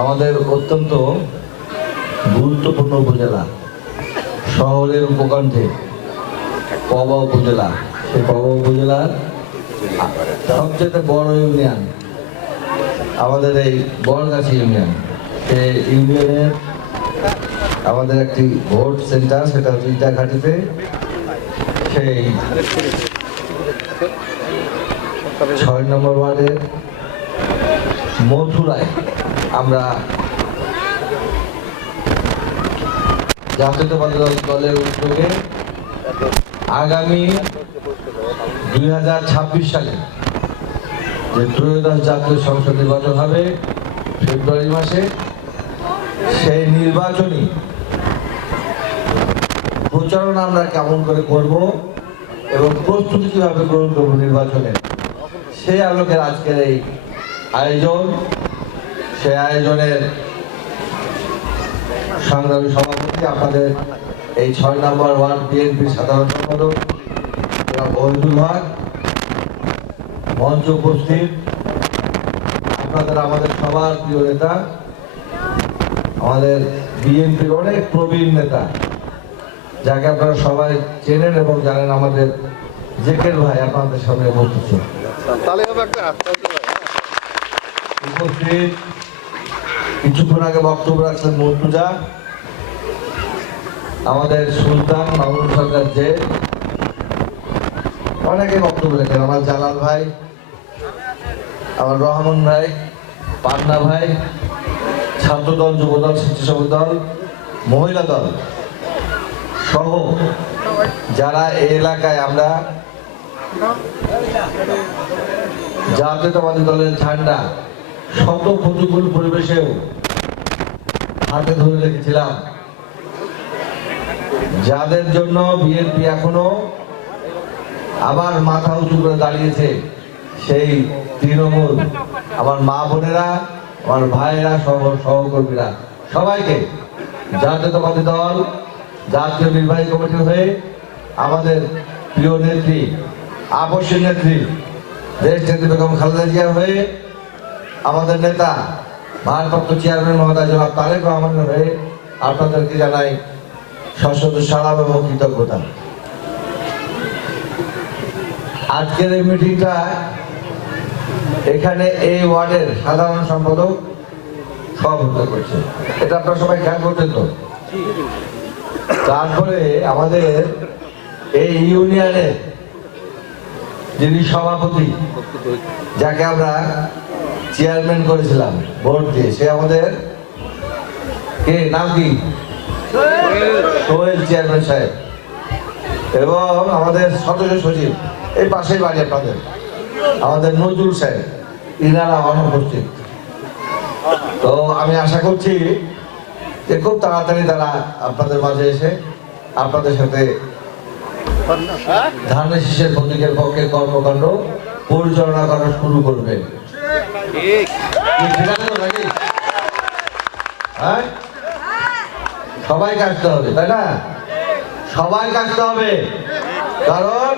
আমাদের অত্যন্ত গুরুত্বপূর্ণ উপজেলা, শহরের উপকণ্ঠে পবা উপজেলা। সেই পবা উপজেলার সবচেয়ে বড় ইউনিয়ন, আমাদের এই বড়গাছি ইউনিয়ন। সেই ইউনিয়নের আমাদের একটি ভোট সেন্টার, সেটা হচ্ছে ইটাঘাটিতে সেই ছয় নম্বর ওয়ার্ডের মথুরায় আমরা জাতীয়তাবাদী দল দলের উদ্যোগে আগামী দুই হাজার ছাব্বিশ সালে যে ত্রয়োদশ জাতীয় সংসদ নির্বাচন হবে ফেব্রুয়ারি মাসে, সেই নির্বাচনী প্রচারণা আমরা কেমন করে করব এবং প্রস্তুতি কীভাবে গ্রহণ করব নির্বাচনের সেই আলোকের আজকের এই আয়োজন। সেই আয়োজনের সংগ্রামী সভাপতি আপনাদের এই ছয় নম্বর ওয়ার্ড বিএনপির সাধারণ সম্পাদক, জনাব ওহিদুল হক। মঞ্চ উপস্থিত আপনাদের আমাদের সবার প্রিয় নেতা, আমাদের বিএনপির অনেক প্রবীণ নেতা। যাকে আপনারা সবাই চেনেন এবং জানেন আমাদের জেকের ভাই আপনাদের সামনে উপস্থিত। তাহলে একটা উপস্থিত। কিছুক্ষণ আগে বক্তব্য রাখলেন মর্তুজা আমাদের সুলতান মামুন সরকার যে। অনেকে বক্তব্য রেখেন আমার জালাল ভাই আমার রহমান ভাই পান্না ভাই ছাত্রদল যুবদল স্বেচ্ছাসেবক দল মহিলা দল। সহ যারা এই এলাকায় আমরা জাতীয়তাবাদী দলের ঝান্ডা শত প্রতিকূল পরিবেশেও হাতে ধরে রেখেছিলাম। যাদের জন্য বিএনপি এখনও আবার মাথা উঁচু করে দাঁড়িয়েছে, সেই তৃণমূল, আমার মা বোনেরা, আমার ভাইয়েরা সহ সহকর্মীরা সবাইকে জাতীয়তাবাদী দল জাতীয় নির্বাহী কমিটির হয়ে আমাদের প্রিয় নেত্রী আপসী নেত্রী, দেশ নেত্রী বেগম খালেদা জিয়ার হয়ে আমাদের নেতা, ভারপ্রাপ্ত চেয়ারম্যান মহোদয় জনাব তারেক রহমানের হয়ে আপনাদেরকে জানাই সশস্ত্র সালাম এবং কৃতজ্ঞতা। আজকের এই মিটিংটা এখানে এই ওয়ার্ডের সাধারণ সম্পাদক সভাপতিত্ব করছে। এটা আপনারা সবাই খেয়াল করছেন তো? তারপরে আমাদের এই ইউনিয়নে যিনি সভাপতি, যাকে আমরা চেয়ারম্যান করেছিলাম, ভোট দিয়ে, সে আমাদের কে, নাম কি? সোহেল চেয়ারম্যান সাহেব। এবং আমাদের সদস্য সচিব, এই পাশেই বাড়ি আপনাদের, আমাদের নজরুল সাহেব। ইনারা অনুপস্থিত। তো আমি আশা করছি যে খুব তাড়াতাড়ি তারা আপনাদের মাঝে এসে আপনাদের সাথে ধানের শীষের প্রতীকের পক্ষে কর্মকাণ্ড পরিচালনা করা শুরু করবে? হ্যাঁ? সবাই কাটতে হবে তাই না? সবাই কাটতে হবে। কারণ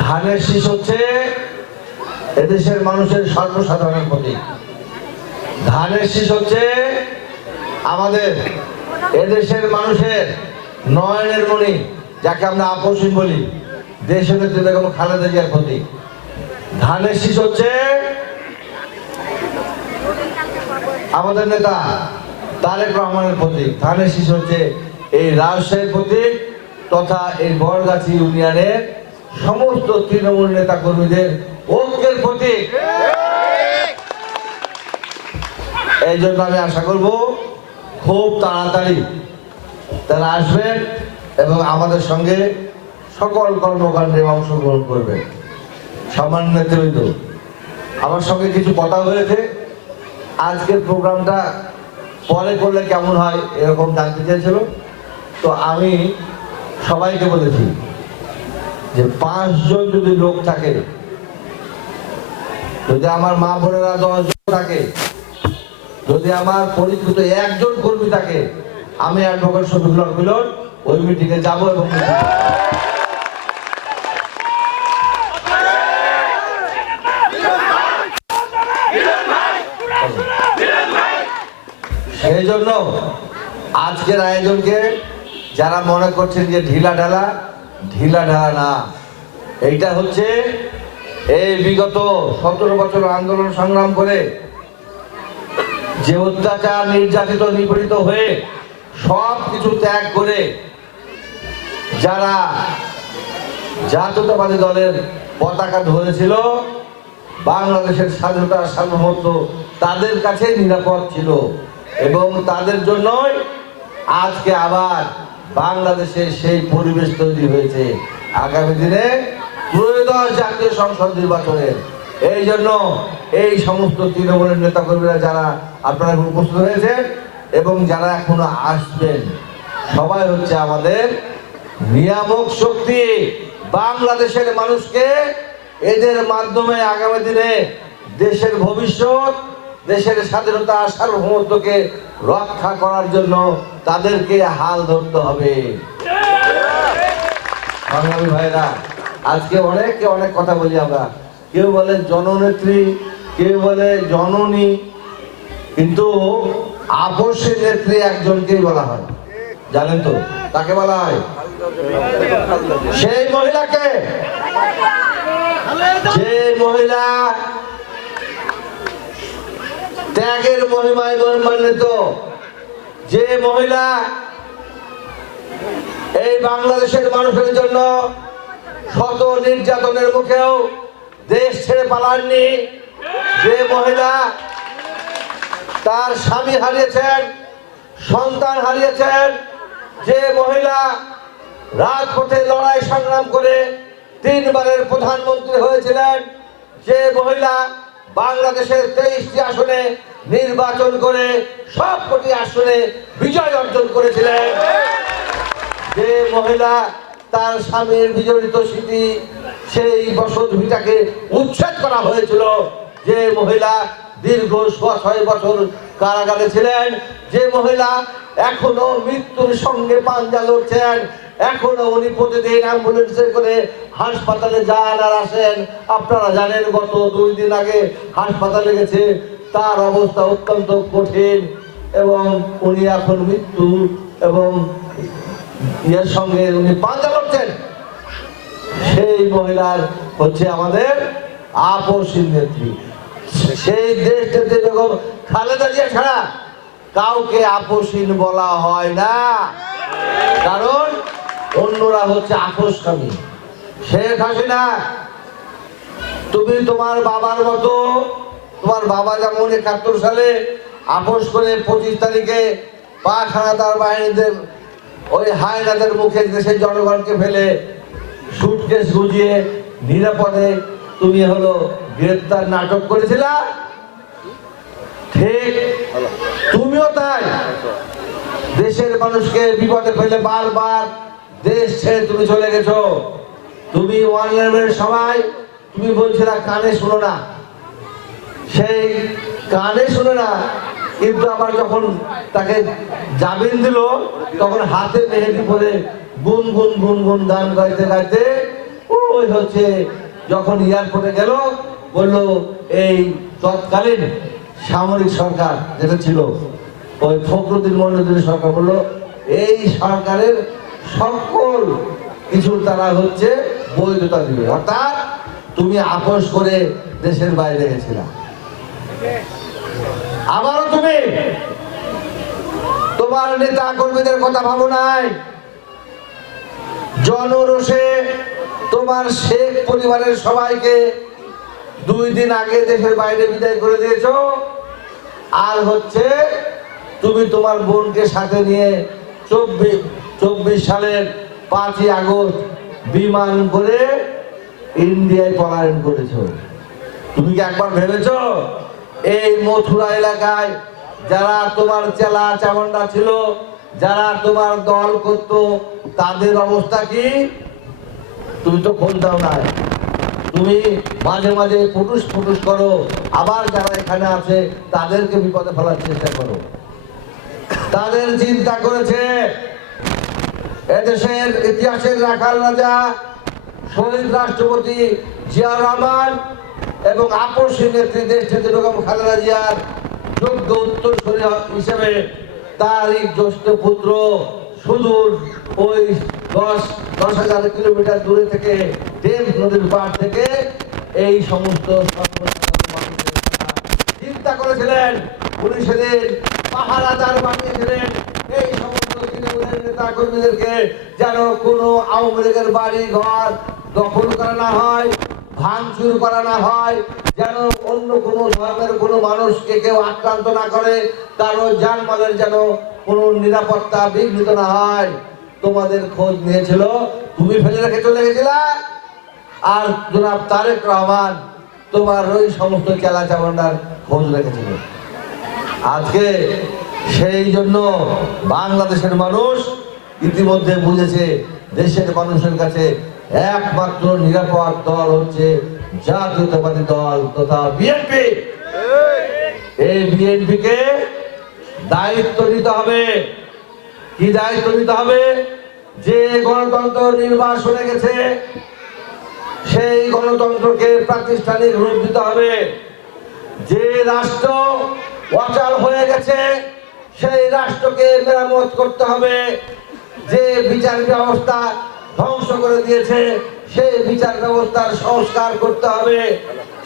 ধানের শীষ হচ্ছে এদেশের মানুষের সর্বসাধারণের প্রতীক। ধানের শীষ হচ্ছে আমাদের এদেশের মানুষের নয়নের মণি, যাকে আমরা আপসিন বলি, দেশের নেত্রী বেগম খালেদা জিয়ার প্রতীক ধানের শীষ হচ্ছে আমাদের নেতা তারেক রহমানের প্রতীক ধানের শীষ হচ্ছে এই রাজশাহীর প্রতীক তথা এই বরগাছি ইউনিয়নের সমস্ত তৃণমূল নেতা কর্মীদের ঐক্যের প্রতীক। এই জন্য আমি আশা করব খুব তাড়াতাড়ি তারা আসবেন এবং আমাদের সঙ্গে সকল কর্মকাণ্ডে অংশগ্রহণ করবেন সামান্য নেতৃবৃন্দ আমার সঙ্গে কিছু কথা হয়েছে। আজকের প্রোগ্রামটা পরে করলে কেমন হয় এরকম জানতে চেয়েছিল। তো আমি সবাইকে বলেছি যে পাঁচজন যদি লোক থাকে, যদি আমার মা বোনেরা দশজন থাকে যদি আমার পরিচিত একজন কর্মী থাকে, আমি অ্যাডভোকেট শফিকুল মিলন, ওই মিটিংয়ে যাব এবং সেই জন্য আজকের আয়োজনকে যারা মনে করছেন যে ঢিলা ঢালা ঢিলা ঢালা না, এইটা হচ্ছে এই বিগত সতেরো বছর আন্দোলন সংগ্রাম করে যে অত্যাচার নির্যাতিত, নিপীড়িত হয়ে সব কিছু ত্যাগ করে যারা জাতীয়তাবাদী দলের পতাকা ধরেছিল, বাংলাদেশের স্বাধীনতা সার্বভৌমত্ব তাদের কাছে নিরাপদ ছিল এবং তাদের জন্যই আজকে আবার বাংলাদেশে সেই পরিবেশ তৈরি হয়েছে। আগামী দিনে ত্রয়োদশ জাতীয় সংসদ নির্বাচনের এই জন্য এই সমস্ত তৃণমূলের নেতাকর্মীরা যারা আপনারা উপস্থিত হয়েছেন এবং যারা এখনও আসবেন, সবাই হচ্ছে আমাদের নিয়ামক শক্তি। বাংলাদেশের মানুষকে এদের মাধ্যমে আগামী দিনে দেশের ভবিষ্যৎ, দেশের স্বাধীনতা আসার সার্বভৌমত্বকে রক্ষা করার জন্য তাদেরকে হাল ধরতে হবে। ভাইরা, আজকে অনেকে অনেক কথা বলি আমরা। কেউ বলে জননেত্রী, কেউ বলে জননী, কিন্তু আপসের নেত্রী একজনকেই বলা হয়। জানেন তো তাকে বলা হয়? সেই মহিলাকে। যে মহিলা ত্যাগের মহিমায় মহিমান্বিত যে মহিলা এই বাংলাদেশের মানুষের জন্য শত নির্যাতনের মুখেও দেশ ছেড়ে পালাননি। যে মহিলা তার স্বামী হারিয়েছেন, সন্তান হারিয়েছেন, যে মহিলা রাজপথে লড়াই সংগ্রাম করে তিনবারের প্রধানমন্ত্রী হয়েছিলেন, যে মহিলা বাংলাদেশের তেইশটি আসনে নির্বাচন করে সব সবকটি আসনে বিজয় অর্জন করেছিলেন। যে মহিলা তার স্বামীর বিজড়িত স্মৃতি সেই বসত উচ্ছেদ করা হয়েছিল যে মহিলা দীর্ঘ ছয় বছর কারাগারে ছিলেন, যে মহিলা এখনও মৃত্যুর সঙ্গে পাঞ্জা লড়ছেন, এখনও উনি প্রতিদিন অ্যাম্বুলেন্সে করে হাসপাতালে যান আর আসেন। আপনারা জানেন, গত দুই দিন আগে হাসপাতালে গেছে, তার অবস্থা অত্যন্ত কঠিন এবং উনি এখন মৃত্যু এবং ইয়ের সঙ্গে উনি পাঞ্জা লড়ছেন। সেই মহিলার হচ্ছে আমাদের আপসীন নেত্রী। সেই দেশ নেত্রী বেগম খালেদা জিয়া ছাড়া কাউকে আপসীন বলা হয় না, কারণ অন্যরা হচ্ছে আপোষকামী শেখ হাসিনা, তুমি তোমার বাবার মতো, তোমার বাবা যেমন একাত্তর সালে আপোষ করে পঁচিশ তারিখে পাক হানাদার বাহিনীদের ওই হায়নাদের মুখে দেশের জনগণকে ফেলে সুটকেস গুজিয়ে নিরাপদে তুমি হলো গ্রেপ্তার নাটক করেছিলা। ঠিক, তুমিও তাই। দেশের মানুষকে বিপদে ফেলে বারবার দেশ ছেড়ে তুমি চলে গেছো। তুমি ওয়ান ইলেভেনের সময় তুমি বলছিলা, কানে শুনো না। সেই কানে শুনে না, কিন্তু আবার যখন তাকে জামিন দিল, তখন হাতে মেহেদি পরে গুন গুন গুন গুন গান গাইতে গাইতে ওই হচ্ছে যখন এয়ারপোর্টে গেল, বলল, এই তৎকালীন সামরিক সরকার যেটা ছিল, ওই ফখরুদ্দিন মহিনুদ্দিন সরকার বলল, এই সরকারের সকল কিছু তারা হচ্ছে বৈধতা দিবে। অর্থাৎ তুমি আপোষ করে দেশের বাইরে গেছিলা। আবারও তুমি। তোমার নেতা কর্মীদের কথা ভাবো নাই। জনরোষে তোমার শেখ পরিবারের সবাইকে দুই দিন আগে দেশের বাইরে বিদায় করে দিয়েছ। আর হচ্ছে তুমি তোমার বোনকে সাথে নিয়ে চব্বিশ চব্বিশ সালের পাঁচই আগস্ট বিমান করে ইন্ডিয়ায় পলায়ন করেছ। তুমি কি একবার ভেবেছ? এই মথুরা এলাকায় যারা তোমার চেলা চামন্ডা ছিল, যারা তোমার দল করত তাদের অবস্থা কি? তুমি তো খোঁজ দাও নাই। তুমি মাঝে মাঝে ফুটুস ফুটুস করো। আবার যারা এখানে আছে, তাদেরকে বিপদে ফেলার চেষ্টা করো। তাদের চিন্তা করেছে এদেশের ইতিহাসের রাখাল রাজা, শহীদ রাষ্ট্রপতি জিয়া রহমান এবং আপসী নেত্রী দেশ নেত্রী বেগম খালেদা জিয়ার যোগ্য উত্তরসূরি হিসেবে তারই জ্যেষ্ঠ পুত্র সুদূর ওই দশ দশ হাজার কিলোমিটার দূরে থেকে টেম নদীর পাড় থেকে এই সমস্ত চিন্তা করেছিলেন। উনি সেদিন পাহারাদার বানিয়েছিলেন। এই সমস্ত তৃণমূলের নেতা কর্মীদেরকে যেন কোনো আওয়ামী লীগের বাড়ি ঘর দখল করা না হয়, ভাঙচুর করা না হয়, যেন অন্য কোনো ধর্মের কোনো মানুষকে কেউ আক্রান্ত না করে কারও জানমালের যেন কোনো নিরাপত্তা বিঘ্নিত না হয়। তোমাদের খোঁজ নিয়েছিল, তুমি ফেলে রেখে চলে গেছিলা। আর জনাব তারেক রহমান তোমার ওই সমস্ত চেলা চামড়ার খোঁজ রেখেছিল। আজকে সেই জন্য বাংলাদেশের মানুষ ইতিমধ্যে বুঝেছে, দেশের মানুষের কাছে একমাত্র নিরাপদ দল হচ্ছে জাতীয়তাবাদী দল তথা বিএনপি। এই বিএনপি কে দায়িত্ব নিতে হবে। কি দায়িত্ব নিতে হবে? যে গণতন্ত্র নির্বাসনে গেছে, সেই গণতন্ত্রকে প্রাতিষ্ঠানিক রূপ দিতে হবে। যে রাষ্ট্র অচল হয়ে গেছে, সেই রাষ্ট্রকে মেরামত করতে হবে। যে বিচার ব্যবস্থা ধ্বংস করে দিয়েছে সেই বিচার ব্যবস্থার সংস্কার করতে হবে।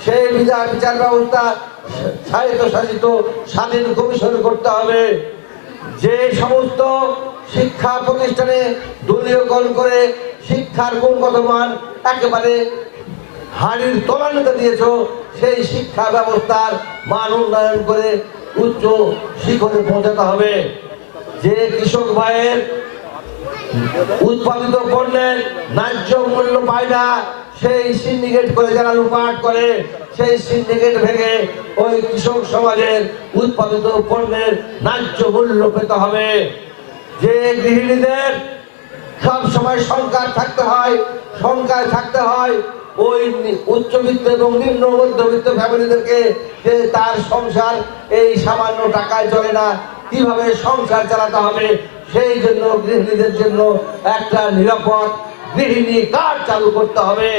সেই বিচার বিচার ব্যবস্থা স্বায়ত্তশাসিত স্বাধীন কমিশন করতে হবে। যে সমস্ত শিক্ষা প্রতিষ্ঠানে দলীয়করণ করে শিক্ষার গুণগত মান একেবারে হাড়ির তলানিতে দিয়েছ, সেই শিক্ষা ব্যবস্থার মান উন্নয়ন করে উচ্চ শিখরে পৌঁছাতে হবে। যে কৃষক ভাইয়ের উৎপাদিত পণ্যের ন্যায্য মূল্য পায় না, সেই সিন্ডিকেট করে যারা লুপাট করে, সেই সিন্ডিকেট ভেঙে ওই কৃষক সমাজের উৎপাদিত পণ্যের ন্যায্য মূল্য পেতে হবে। যে গৃহিণীদের সব সময় সংকার থাকতে হয় সংখ্যায় থাকতে হয়, ওই উচ্চবিত্ত এবং নিম্ন মধ্যবিত্ত ফ্যামিলিদেরকে যে তার সংসার এই সামান্য টাকায় চলে না, কীভাবে সংসার চালাতে হবে সেই জন্য গৃহিণীদের জন্য একটা নিরাপদ গৃহিণী কার্ড চালু করতে হবে।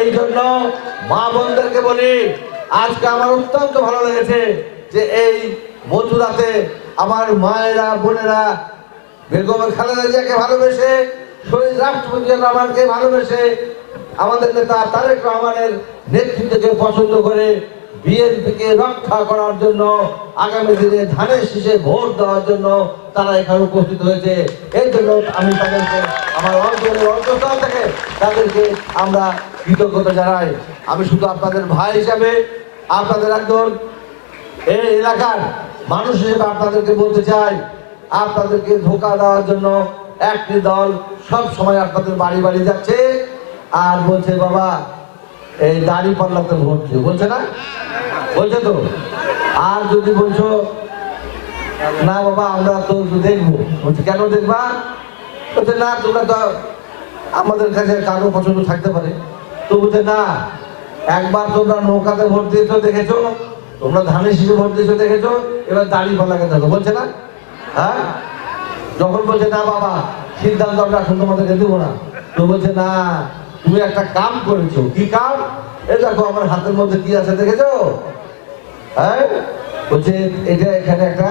এই জন্য মা বোনদেরকে বলি, আজকে আমার অত্যন্ত ভালো লেগেছে যে এই মথুরাতে আমার মায়েরা, বোনেরা বেগম খালেদা জিয়াকে ভালোবেসে, শহীদ রাষ্ট্রপতি রহমানকে ভালোবেসে আমাদের নেতা তারেক রহমানের নেতৃত্বকে পছন্দ করে বিএনপিকে রক্ষা করার জন্য আগামী দিনে ধানের শীষে ভোট দেওয়ার জন্য তারা এখানে উপস্থিত হয়েছে। এই জন্য আমি তাদেরকে, আমার অঞ্চলের অন্তঃস্থল থেকে তাদেরকে আমরা কৃতজ্ঞতা জানাই। আমি শুধু আপনাদের ভাই হিসাবে আপনাদের একজন, এই এলাকার মানুষ হিসেবে আপনাদেরকে বলতে চাই, আপনাদেরকে ধোকা দেওয়ার জন্য একটি দল সব সময় আপনাদের বাড়ি বাড়ি যাচ্ছে। আর বলছে, বাবা এই দাড়ি পাল্লাতে ভোট দিও বলছে না? বলছে তো? আর যদি বলছো, না বাবা, আমরা তো দেখব। বলছে, কেন দেখবা? বলছে, না, তোমরা তো আমাদের কাছে কারও পছন্দ থাকতে পারে। তো বলছে, না, একবার তোমরা নৌকাতে ভোট দিয়েছ, দেখেছ? তোমরা ধানের শীষে ভোট দিয়েছ, দেখেছ? এবার দাড়ি পাল্লাকে দেখো। বলছে না? হ্যাঁ? যখন বলছে, না বাবা, সিদ্ধান্ত আমরা এখন তোমাদেরকে দেবো না। তো বলছে, না তুমি একটা কাম করেছ। কি কাম? এ দেখো, আমার হাতের মধ্যে কি আছে দেখেছ? হ্যাঁ? বলছে, এটা এখানে একটা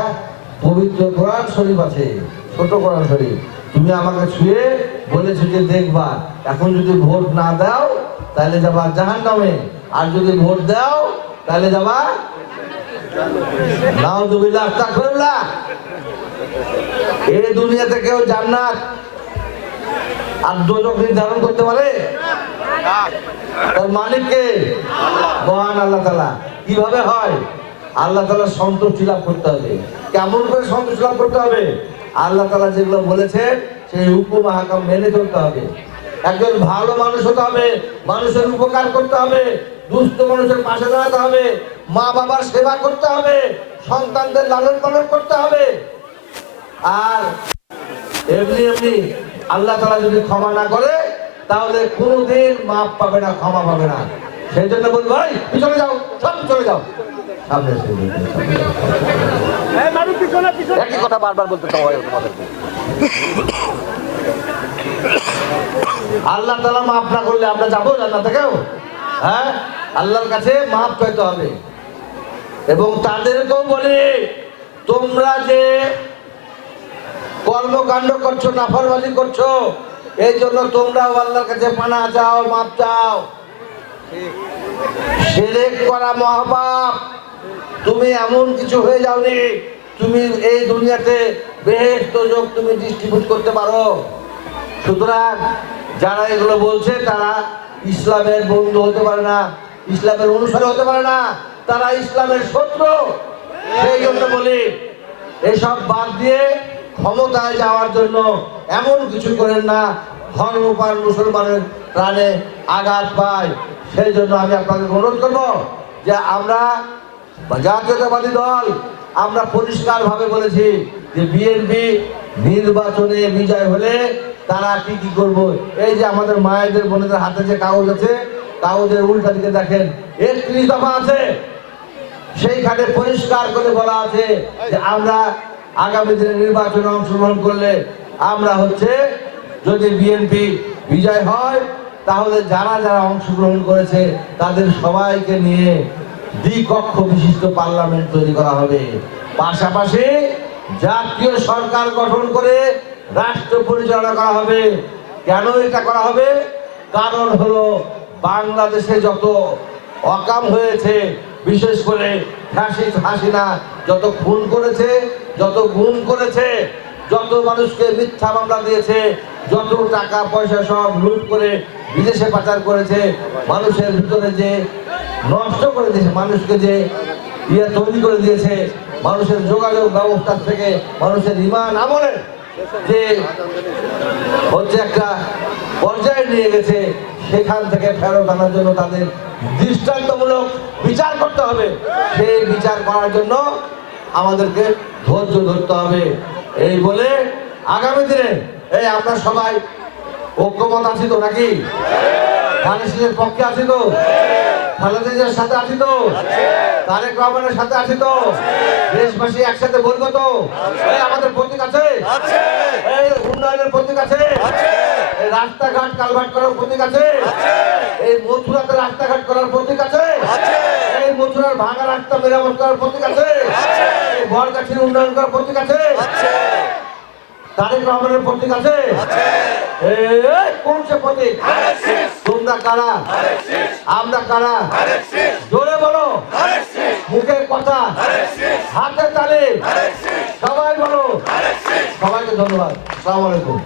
পবিত্র কোরআন শরীফ আছে, ছোট কোরআন শরীফ। তুমি আমাকে ছুঁয়ে বলেছ যে দেখবা। এখন যদি ভোট না দাও, তাহলে যাবা জাহান নামে আর যদি ভোট দাও, তাহলে যাবা নাও লাস্তা করলা এই দুনিয়াতে কেউ জান্নাত। আর দোজক নির্ধারণ করতে পারে? তার মালিককে মহান আল্লাহ তালা কীভাবে হয়? আল্লাহ তালা সন্তুষ্টি লাভ করতে হবে। কেমন করে সন্তুষ্টি লাভ করতে হবে? আল্লাহ তালা যেগুলো বলেছে সেই হুকুম হাকাম মেনে চলতে হবে। একজন ভালো মানুষ হতে হবে, মানুষের উপকার করতে হবে দুস্থ মানুষের পাশে দাঁড়াতে হবে মা বাবার সেবা করতে হবে, সন্তানদের লালন পালন করতে হবে। আর এমনি এমনি আল্লাহ তালা যদি ক্ষমা না করে, তাহলে কোনোদিন মাপ পাবে না, ক্ষমা পাবে না। সেই জন্য বলব ভাই, পিছনে যাও, সব চলে যাও। সামনে এসে একই কথা বারবার বলতে হয় আল্লাহ তালা মাফ না করলে আমরা যাব জান্নাতে কেউ? হ্যাঁ আল্লাহর কাছে মাফ চাইতে হবে। এবং তাদেরকেও বলি, তোমরা যে কর্মকাণ্ড করছ নাফরবাজি করছ, এই জন্য তোমরাও আল্লাহর কাছে পানা চাও, মাপ চাও। করা মহাপাপ। তুমি এমন কিছু হয়ে যাওনি, তুমি এই দুনিয়াতে বেহেস্ত যোগ তুমি ডিস্ট্রিবিউট করতে পারো। সুতরাং যারা এগুলো বলছে, তারা ইসলামের বন্ধু হতে পারে না, ইসলামের অনুসারী হতে পারে না, তারা ইসলামের শত্রু। সেই জন্য বলি, এসব বাদ দিয়ে ক্ষমতায় যাওয়ার জন্য এমন কিছু করেন না ধর্মপাল মুসলমানের প্রাণে আঘাত পায়। সেই জন্য আমি আপনাদের অনুরোধ করব যে আমরা জাতীয়তাবাদী দল, আমরা পরিষ্কারভাবে বলেছি যে বিএনপি নির্বাচনে বিজয় হলে তারা কি কি করব। এই যে আমাদের মায়েদের, বোনেদের হাতে যে কাগজ আছে, কাগজের উল্টা দিকে দেখেন, একত্রিশ দফা আছে। সেইখানে পরিষ্কার করে বলা আছে যে আমরা আগামী দিনে নির্বাচনে অংশগ্রহণ করলে আমরা হচ্ছে যদি বিএনপি বিজয় হয়, তাহলে যারা যারা অংশগ্রহণ করেছে, তাদের সবাইকে নিয়ে দ্বিকক্ষ বিশিষ্ট পার্লামেন্ট তৈরি করা হবে। পাশাপাশি জাতীয় সরকার গঠন করে রাষ্ট্র পরিচালনা করা হবে। কেন এটা করা হবে? কারণ হলো বাংলাদেশে যত অকাম হয়েছে, বিশেষ করে ফাঁসি হাসিনা যত খুন করেছে, যত গুম করেছে, যত মানুষকে মিথ্যা মামলা দিয়েছে, যত টাকা পয়সা সব লুট করে বিদেশে পাচার করেছে, মানুষের ভিতরে যে নষ্ট করে দিয়েছে, মানুষকে যে ইয়ে তৈরি করে দিয়েছে, মানুষের যোগাযোগ ব্যবস্থা থেকে মানুষের ইমান আমলে যে হচ্ছে একটা পর্যায়ে নিয়ে গেছে, সেখান থেকে ফেরত আনার জন্য তাদের দৃষ্টান্তমূলক বিচার করতে হবে। সেই বিচার করার জন্য আমাদেরকে ধৈর্য ধরতে হবে। এই বলে আগামী দিনে, এই আমরা সবাই ঐক্যমত আছি তো নাকি? ধানের পক্ষে আছি তো? খালেদাজের সাথে আছি তো? তারেক রহমানের সাথে আছি তো? দেশবাসী একসাথে বলব তো? আমাদের প্রতীক আছে? এই উন্নয়নের প্রতীক আছে? এই রাস্তাঘাট কালভার্ট করার প্রতীক আছে? এই মথুরাতে রাস্তাঘাট করার প্রতীক আছে? এই মথুরার ভাঙা রাস্তা মেরামত করার প্রতীক আছে? এই বরগাছির উন্নয়ন করার প্রতীক আছে? তারেক রহমানের প্রতীক আছে? কোন সে তোমরা কারা? আমরা কারা? জোরে বলো। মুখের কথা। হাতে তালে। সবাই বলো। সবাইকে ধন্যবাদ। সালাম আলাইকুম।